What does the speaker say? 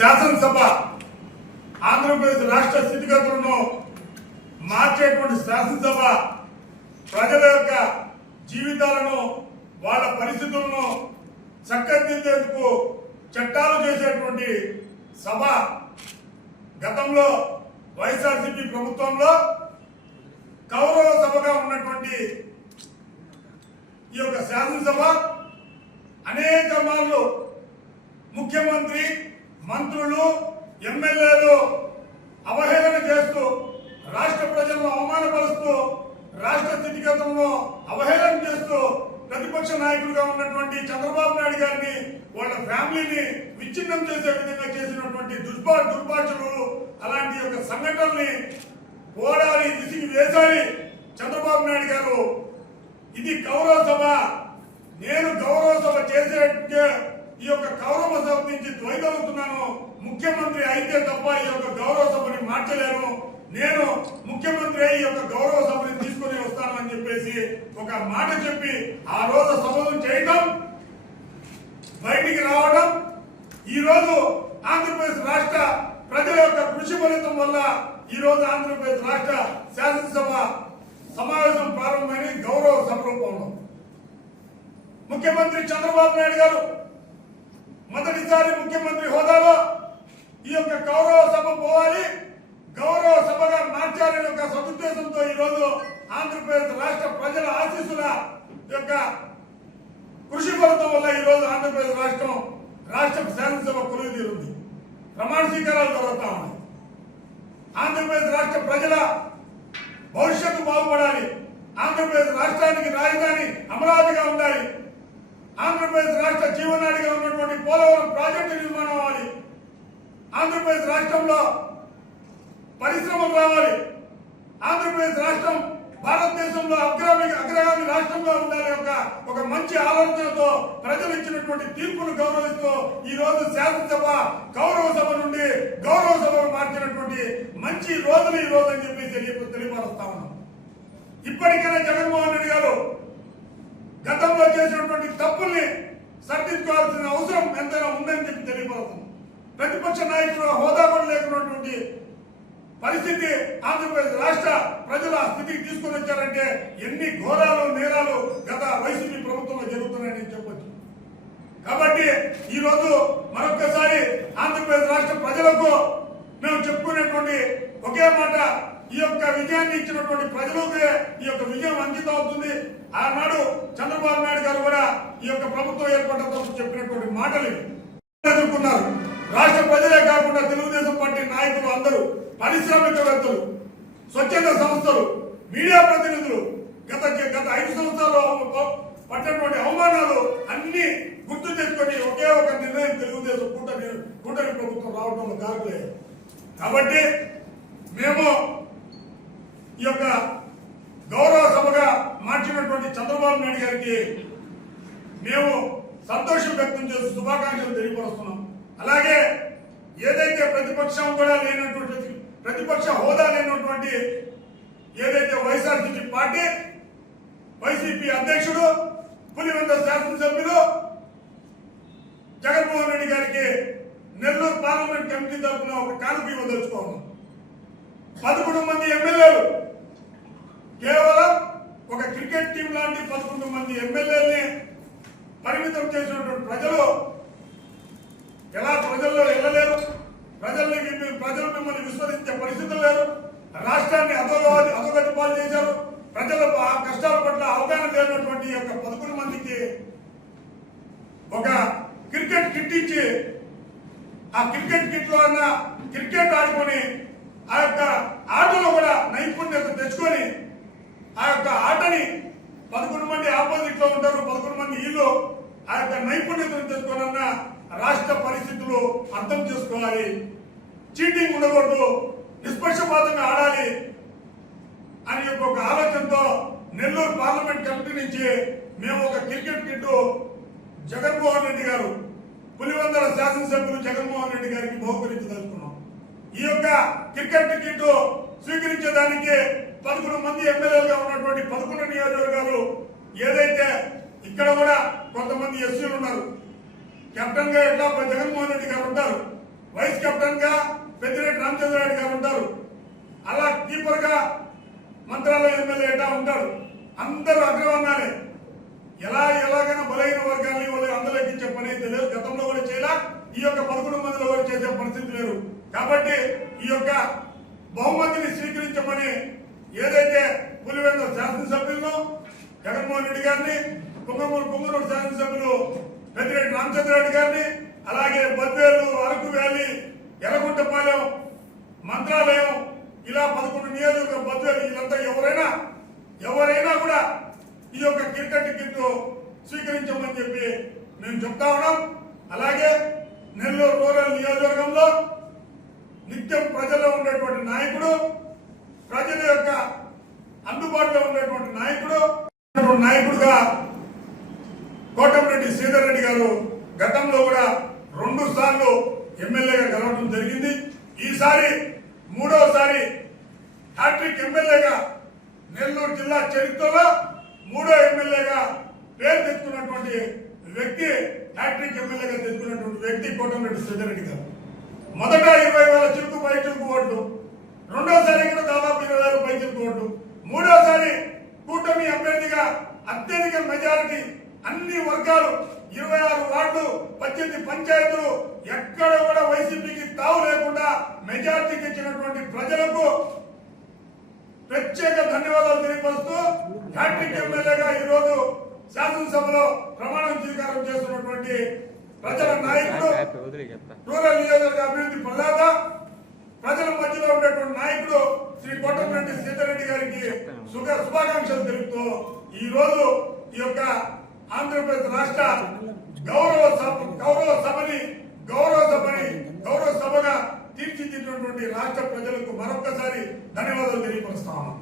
శాసనసభ ఆంధ్రప్రదేశ్ రాష్ట్ర స్థితిగతులను మార్చేటువంటి శాసనసభ ప్రజల యొక్క జీవితాలను వాళ్ళ పరిస్థితులను చక్కదిద్దేందుకు చట్టాలు చేసేటువంటి సభ గతంలో వైఎస్ఆర్సీపీ ప్రభుత్వంలో కౌరవ సభగా ఉన్నటువంటి ఈ యొక్క శాసనసభ అనేక మార్లు ముఖ్యమంత్రి మంత్రులు ఎమ్మెల్యేలు అవహేళన చేస్తూ రాష్ట్ర ప్రజలను అవమానపరుస్తూ రాష్ట్ర స్థితిగతులను అవహేళన చేస్తూ ప్రతిపక్ష నాయకులుగా ఉన్నటువంటి చంద్రబాబు నాయుడు గారిని వాళ్ళ ఫ్యామిలీని విచ్ఛిన్నం చేసే విధంగా చేసినటువంటి దుర్భాషలు అలాంటి యొక్క సంఘటనల్ని పోరాడి విసిగి వేసాలి చంద్రబాబు నాయుడు గారు. ఇది గౌరవ సభ, నేను గౌరవ సభ చేసే ఈ యొక్క గౌరవ సభ నుంచి ద్వైతవుతున్నాను. ముఖ్యమంత్రి అయితే తప్ప ఈ యొక్క గౌరవ సభని మార్చలేను. నేను ముఖ్యమంత్రి అయి ఈ యొక్క గౌరవ సభని తీసుకుని వస్తాను అని చెప్పేసి ఒక మాట చెప్పి ఆ రోజు సభను చేయటం, బయటికి రావడం, ఈ రోజు ఆంధ్రప్రదేశ్ రాష్ట్ర ప్రజల యొక్క కృషి ఫలితం వల్ల ఈ రోజు ఆంధ్రప్రదేశ్ రాష్ట్ర శాసనసభ సమావేశం ప్రారంభమైన గౌరవ సభ రూపంలో ముఖ్యమంత్రి చంద్రబాబు నాయుడు గారు మొదటిసారి ముఖ్యమంత్రి హోదాలో ఈ యొక్క గౌరవ సభ పోవాలి, గౌరవ సభగా మార్చాలనే ఒక సదుద్దేశంతో ఈ రోజు ఆంధ్రప్రదేశ్ రాష్ట్ర ప్రజల ఆశీస్సుల యొక్క కృషి ఫలితం వల్ల ఈ రోజు ఆంధ్రప్రదేశ్ రాష్ట్ర శాసనసభ కొలువు తీరుంది. ప్రమాణ స్వీకారాలు జరుగుతా ఉన్నాయి. ఆంధ్రప్రదేశ్ రాష్ట్ర ప్రజల భవిష్యత్తు బాగుపడాలి, ఆంధ్రప్రదేశ్ రాష్ట్రానికి రాజధాని అమరావతిగా ఉండాలి, ఆంధ్రప్రదేశ్ రాష్ట్ర జీవనాడిగా ఉన్నటువంటి పోలవరం ప్రాజెక్టు నిర్మాణం అవ్వాలి, ఆంధ్రప్రదేశ్ రాష్ట్రంలో పరిశ్రమలు రావాలి, ఆంధ్రప్రదేశ్ రాష్ట్రం భారతదేశంలో అగ్రగామి రాష్ట్రంగా ఉండాలి ఒక మంచి ఆలోచనతో ప్రజలు ఇచ్చినటువంటి తీర్పును గౌరవిస్తూ ఈ రోజు శాసనసభ గౌరవ సభ నుండి గౌరవ సభను మార్చినటువంటి మంచి రోజులు ఈ రోజు అని చెప్పి తెలియపరుస్తా ఉన్నాం. ఇప్పటికైనా జగన్మోహన్ రెడ్డి గారు గతంలో చేసినటువంటి తప్పుల్ని సరిదిద్దుకోవాల్సిన అవసరం ఎంతైనా ఉందని చెప్పి తెలియపరుస్తుంది. ప్రతిపక్ష నాయకులు హోదా కూడా లేకున్నటువంటి పరిస్థితి ఆంధ్రప్రదేశ్ రాష్ట్ర ప్రజల స్థితికి తీసుకుని వచ్చారంటే ఎన్ని ఘోరాలు నేరాలు గత వైసీపీ ప్రభుత్వంలో జరుగుతున్నాయని చెప్పొచ్చు. కాబట్టి ఈ రోజు మరొక్కసారి ఆంధ్రప్రదేశ్ రాష్ట్ర ప్రజలకు మేము చెప్పుకునేటువంటి ఒకే మాట, ఈ యొక్క విజయాన్ని ఇచ్చినటువంటి ప్రజలకే ఈ యొక్క విజయం అంకితం అవుతుంది. ఆనాడు చంద్రబాబు నాయుడు గారు కూడా ఈ యొక్క ప్రభుత్వం ఏర్పడటంతో చెప్పినటువంటి మాటలు ఎదుర్కొన్నారు. రాష్ట్ర ప్రజలే కాకుండా తెలుగుదేశం పార్టీ నాయకులు అందరూ, పారిశ్రామికవేత్తలు, స్వచ్ఛంద సంస్థలు, మీడియా ప్రతినిధులు గత 5 సంవత్సరాలు పట్టినటువంటి అవమానాలు అన్ని గుర్తు తెచ్చుకొని ఒకే ఒక నిర్ణయం తెలుగుదేశం కూటమి ప్రభుత్వం రావడంలో కారకులేదు. కాబట్టి మేము ఈ యొక్క గౌరవ సభగా మార్చినటువంటి చంద్రబాబు నాయుడు గారికి మేము సంతోషం వ్యక్తం చేస్తూ శుభాకాంక్షలు తెలియపరుస్తున్నాం. అలాగే ఏదైతే ప్రతిపక్షం కూడా లేనటువంటి ప్రతిపక్ష హోదా లేనటువంటి ఏదైతే వైఎస్ఆర్సీపీ పార్టీ వైసీపీ అధ్యక్షుడు పులివెందుల శాసనసభ్యులు జగన్మోహన్ రెడ్డి గారికి నెల్లూరు పార్లమెంట్ కమిటీ తరఫున ఒక కానుక ఇవ్వదలుచుకోన్నాం. 11 మంది ఎమ్మెల్యేలు, కేవలం ఒక క్రికెట్ టీం లాంటి 11 మంది ఎమ్మెల్యేలని పరిమితం చేసినటువంటి ప్రజలు ఎలా ప్రజల్లో వెళ్ళలేరు, ప్రజలు మిమ్మల్ని విస్మరించే పరిస్థితులు లేరు, రాష్ట్రాన్ని అధోగతి పాలు చేశారు, ప్రజల కష్టాల పట్ల అవగాహన లేనటువంటి యొక్క 11 మందికి ఒక క్రికెట్ కిట్ ఇచ్చి ఆ క్రికెట్ కిట్ లో అన్న క్రికెట్ ఆడుకొని ఆ యొక్క ఆటలో కూడా నైపుణ్యత తెచ్చుకొని ఆ యొక్క ఆటని 11 మంది ఆపోజిట్ లో ఉంటారు, 11 మంది వీళ్ళు ఆ యొక్క నైపుణ్యతను తెచ్చుకోనన్న రాష్ట్ర పరిస్థితులు అర్థం చేసుకోవాలి. చీటింగ్ ఉండకూడదు, నిష్పక్షపాతంగా ఆడాలి అని ఒక ఆలోచనతో నెల్లూరు పార్లమెంట్ కమిటీ నుంచి మేము ఒక క్రికెట్ కిట్ జగన్మోహన్ రెడ్డి గారు పులివెందుల శాసనసభ్యులు జగన్మోహన్ రెడ్డి గారికి బహుకరించదలుచుకున్నాం. ఈ యొక్క క్రికెట్ కిట్ స్వీకరించేదానికి 11 మంది ఎమ్మెల్యేలుగా ఉన్నటువంటి 11 నియోజకవర్గాలు ఏదైతే ఇక్కడ కూడా కొంతమంది ఎస్సీలు ఉన్నారు, కెప్టెన్ గా ఎట్లా జగన్మోహన్ రెడ్డి గారు ఉంటారు, వైస్ కెప్టెన్ గా పెద్దిరెడ్డి రామచంద్రారెడ్డి గారు ఉంటారు. అలా కీపర్ గా మంత్రాలయం ఎమ్మెల్యే ఎటా ఉంటాడు. అందరూ అగ్రవర్ణాలే. ఎలాగైనా బలహీన వర్గాన్ని వాళ్ళు అందులో ఎక్కించే పని అయితే లేదు. గతంలో కూడా చేయాల, ఈ యొక్క 11 మందిలో కూడా చేసే పరిస్థితి లేరు. కాబట్టి ఈ యొక్క బహుమతిని స్వీకరించమని ఏదైతే పులివెందుల శాసనసభ్యులను జగన్మోహన్ రెడ్డి గారిని, పొంగనూరు శాసనసభ్యులు పెద్దిరెడ్డి రామచంద్రారెడ్డి గారిని, అలాగే బద్వేలు, అరకు వ్యాలీ, ఎర్రగుంటపాలెం, మంత్రాలయం, ఇలా 11 నియోజకవర్గ బద్వేలు, వీళ్ళంతా ఎవరైనా కూడా ఈ యొక్క క్రికెట్ టికెట్ స్వీకరించమని చెప్పి మేము చెప్తా ఉన్నాం. అలాగే నెల్లూరు రూరల్ నియోజకవర్గంలో నిత్యం ప్రజల్లో ఉండేటువంటి నాయకుడు, ప్రజల యొక్క అందుబాటులో ఉండేటువంటి నాయకుడుగా కోటమిరెడ్డి శ్రీధర్ రెడ్డి గారు గతంలో కూడా 2 సార్లు ఎమ్మెల్యేగా గెలవడం జరిగింది. ఈసారి 3వసారి హ్యాట్రిక్ ఎమ్మెల్యేగా నెల్లూరు జిల్లా చరిత్రలో 3వ ఎమ్మెల్యేగా పేరు తెచ్చుకున్నటువంటి వ్యక్తి, హ్యాట్రిక్ ఎమ్మెల్యేగా తెచ్చుకున్నటువంటి వ్యక్తి కోటమిరెడ్డి శ్రీధర్ రెడ్డి గారు. మొదట 20,000 చిలుకు పై చిలుకు ఓట్లు, 2వసారి కూడా దాదాపు 20,000 పై చిలుకు ఓట్లు, 3వసారి కూటమి అభ్యర్థిగా అత్యధిక మెజారిటీ, అన్ని వర్గాలు 26 వార్డులు, 18 పంచాయతీలు, ఎక్కడ కూడా వైసీపీకి తావు లేకుండా మెజారిటీకి ఇచ్చినటువంటి ప్రజలకు ప్రత్యేక ధన్యవాదాలు తెలియపరుస్తూ హ్యాట్రిక్ ఎమ్మెల్యేగా ఈ రోజు శాసనసభలో ప్రమాణం స్వీకారం చేస్తున్నటువంటి ప్రజల నాయకుడు, రూరల్ నియోజకవర్గ అభివృద్ధి ప్రదాత, ప్రజల మధ్యలో ఉండేటువంటి నాయకుడు శ్రీ కోటమిరెడ్డి శ్రీధర్ రెడ్డి గారికి శుభాకాంక్షలు తెలుపుతూ ఈ రోజు ఈ యొక్క ఆంధ్రప్రదేశ్ రాష్ట్ర గౌరవ సభగా తీర్చిదిద్దినటువంటి రాష్ట్ర ప్రజలకు మరొక్కసారి ధన్యవాదాలు తెలియపరుస్తా ఉన్నాం.